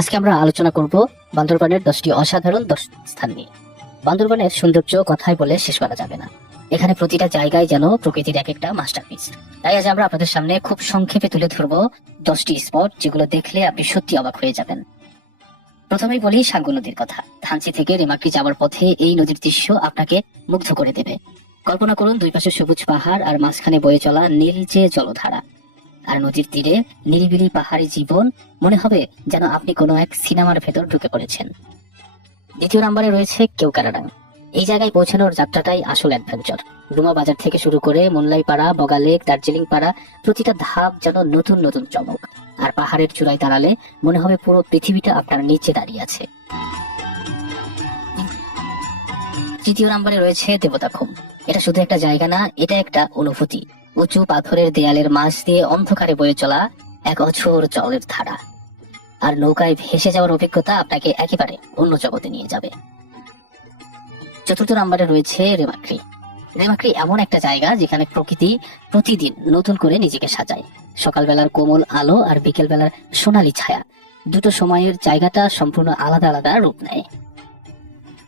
আজকে আমরা আলোচনা করব বান্দরবানের 10টি অসাধারণ দর্শনীয় স্থান নিয়ে। বান্দরবানের সৌন্দর্য কথায় বলে শেষ করা যাবে না। এখানে প্রতিটা জায়গায় যেন প্রকৃতির এক একটা মাস্টারপিস। তাই আজ আমরা আপনাদের সামনে খুব সংক্ষেপে তুলে ধরবো 10টি স্পট, যেগুলো দেখলে আপনি সত্যি অবাক হয়ে যাবেন। প্রথমেই বলি সাঙ্গু নদীর কথা। থানচি থেকে রেমাক্রি যাওয়ার পথে এই নদীর দৃশ্য আপনাকে মুগ্ধ করে দেবে। কল্পনা করুন, দুই পাশে সবুজ পাহাড় আর মাঝখানে বয়ে চলা নীলচে জলধারা, আর নদীর তীরে নিরিবিলি পাহাড়ি জীবন। মনে হবে যেন আপনি কোনো এক সিনেমার ভেতর ঢুকে পড়েছেন। দ্বিতীয় নম্বরে রয়েছে কেওক্রাডাং। এই জায়গায় পৌঁছানোর যাত্রাটাই আসল অ্যাডভেঞ্চার। ডুমা বাজার থেকে শুরু করে মুনলাই পাড়া, বগা লেক, দার্জিলিং পাড়া, প্রতিটা ধাপ যেন নতুন নতুন চমক। আর পাহাড়ের চূড়ায় দাঁড়ালে মনে হবে পুরো পৃথিবীটা আপনার নিচে দাঁড়িয়ে আছে। তৃতীয় নম্বরে রয়েছে দেবতাখুম। এটা শুধু একটা জায়গা না, এটা একটা অনুভূতি। উঁচু পাথরের দেয়ালের মাঝ দিয়ে অন্ধকারে বয়ে চলা এক অঝোর জলের ধারা, আর নৌকায় ভেসে যাওয়ার অভিজ্ঞতা আপনাকে একেবারে অন্য জগতে নিয়ে যাবে। চতুর্থ নম্বরে রয়েছে রেমাক্রি। রেমাক্রি এমন একটা জায়গা যেখানে প্রকৃতি প্রতিদিন নতুন করে নিজেকে সাজায়। সকালবেলার কোমল আলো আর বিকেল বেলার সোনালী ছায়া, দুটো সময়ের জায়গাটা সম্পূর্ণ আলাদা আলাদা রূপ নেয়।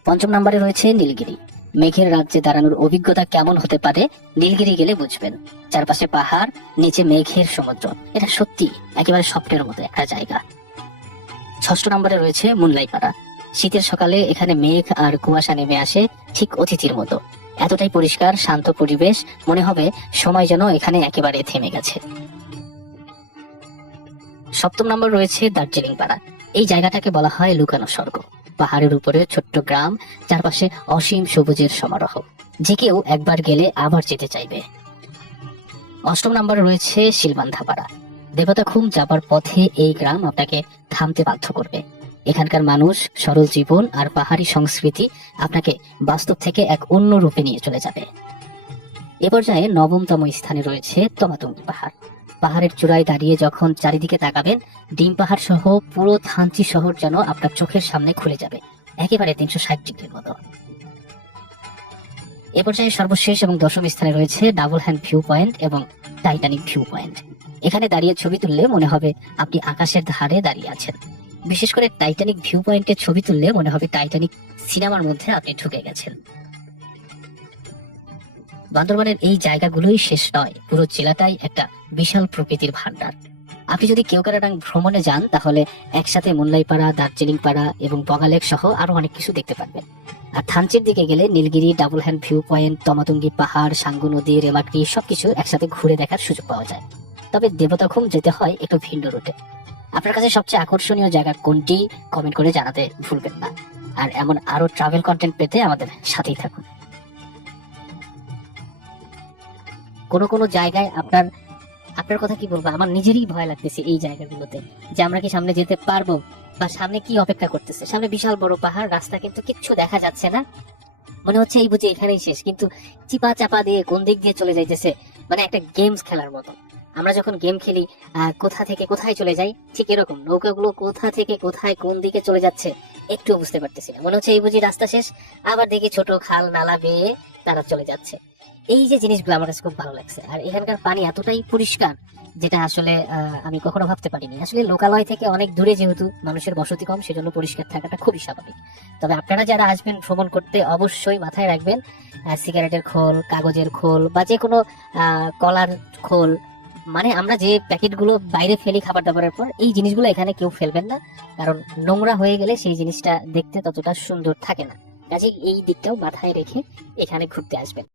পঞ্চম নম্বরে রয়েছে নীলগিরি। মেঘের রাজ্যে দাঁড়ানোর অভিজ্ঞতা কেমন হতে পারে নীলগিরি গেলে বুঝবেন। চারপাশে পাহাড়, নিচে মেঘের সমুদ্র। এটা সত্যি একেবারে স্বপ্নের মতো একটা জায়গা। ষষ্ঠ নম্বরে রয়েছে মুনলাই পাড়া। শীতের সকালে এখানে মেঘ আর কুয়াশা নেমে আসে ঠিক অতিথির মতো। এতটাই পরিষ্কার শান্ত পরিবেশ, মনে হবে সময় যেন এখানে একেবারে থেমে গেছে। সপ্তম নম্বর রয়েছে দার্জিলিং পাড়া। এই জায়গাটাকে বলা হয় লুকানো স্বর্গ। পাহাড়ের উপরে ছোট্ট গ্রাম, চারপাশে অসীম সবুজের সমারোহ। যে কেউ একবার গেলে আবার যেতে চাইবে। অষ্টম নম্বরে রয়েছে শিলবান্ধা পাড়া। দেবতাখুম যাবার পথে এই গ্রাম আপনাকে থামতে বাধ্য করবে। এখানকার মানুষ, সরল জীবন আর পাহাড়ি সংস্কৃতি আপনাকে বাস্তব থেকে এক অন্য রূপে নিয়ে চলে যাবে। এ পর্যায়ে নবমতম স্থানে রয়েছে তমাতঙ্গি পাহাড়। পাহাড়ের চূড়ায় দাঁড়িয়ে যখন চারিদিকে তাকাবেন, ডিম পাহাড় সহ পুরো থানচি শহর যেন আপনার চোখের সামনে খুলে যাবে, একেবারে 360 ডিগ্রির মতো। এ পর্যায়ে সর্বশেষ এবং দশম স্থানে রয়েছে ডাবল হ্যান্ড ভিউ পয়েন্ট এবং টাইটানিক ভিউ পয়েন্ট। এখানে দাঁড়িয়ে ছবি তুললে মনে হবে আপনি আকাশের ধারে দাঁড়িয়ে আছেন। বিশেষ করে টাইটানিক ভিউ পয়েন্টে ছবি তুললে মনে হবে টাইটানিক সিনেমার মধ্যে আপনি ঢুকে গেছেন। বান্দরবানের এই জায়গাগুলোই শেষ নয়, পুরো জেলাটাই একটা বিশাল প্রকৃতির ভান্ডার। আপনি যদি কেওক্রাডাং ভ্রমণে যান তাহলে একসাথে মুনলাই পাড়া, দার্জিলিং পাড়া এবং বগা লেক সহ আরো অনেক কিছু দেখতে পারবেন। আর থানচির দিকে গেলে Nilgiri, double hand view point, Tamatangi পাহাড়, সাঙ্গু নদী, রেমাক্রি সবকিছু একসাথে ঘুরে দেখার সুযোগ পাওয়া যায়। তবে দেবতাখুম যেতে হয় একটু ভিন্ন রুটে। আপনার কাছে সবচেয়ে আকর্ষণীয় জায়গা কোনটি কমেন্ট করে জানাতে ভুলবেন না। আর এমন আরো ট্রাভেল কন্টেন্ট পেতে আমাদের সাথেই থাকুন। কোনো কোনো জায়গায় আপনার কথা কি বলবো, আমার নিজেরই ভয় লাগতেছে এই জায়গাগুলোতে, যে আমরা কি সামনে যেতে পারবো বা সামনে কি অপেক্ষা করতেছে। সামনে বিশাল বড় পাহাড়, রাস্তা কিন্তু কিচ্ছু দেখা যাচ্ছে না। মনে হচ্ছে এই বুঝে এখানেই শেষ, কিন্তু চিপা চাপা দিয়ে কোন দিক দিয়ে চলে যাইতেছে, মানে একটা গেমস খেলার মতো। আমরা যখন গেম খেলি কোথা থেকে কোথায় চলে যাই, ঠিক এরকম নৌকাগুলো কোথা থেকে কোথায় কোন দিকে চলে যাচ্ছে একটু বুঝতে পারতেছি না। মনে হচ্ছে এই বুঝি রাস্তা শেষ, আবার দেখি ছোট খাল নালা বেয়ে তারা চলে যাচ্ছে। এই যে জিনিসগুলো আমার কাছে খুব ভালো লাগছে। আর এখানকার পানি এতটাই পরিষ্কার, যেটা আসলে আমি কখনো ভাবতে পারিনি। আসলে লোকালয় থেকে অনেক দূরে যেহেতু মানুষের বসতি কম, সেজন্য পরিষ্কার থাকাটা খুবই স্বাভাবিক। তবে আপনারা যারা আসবেন ভ্রমণ করতে, অবশ্যই মাথায় রাখবেন সিগারেটের খোল, কাগজের খোল বা যে কোনো কলার খোল, মানে আমরা যে প্যাকেটগুলো বাইরে ফেলি খাবার দাবারের পর, এই জিনিসগুলো এখানে কেউ ফেলবেন না, কারণ নোংরা হয়ে গেলে সেই জিনিসটা দেখতে ততটা সুন্দর থাকে না। কাজে এই দিকটাও মাথায় রেখে এখানে ঘুরতে আসবেন।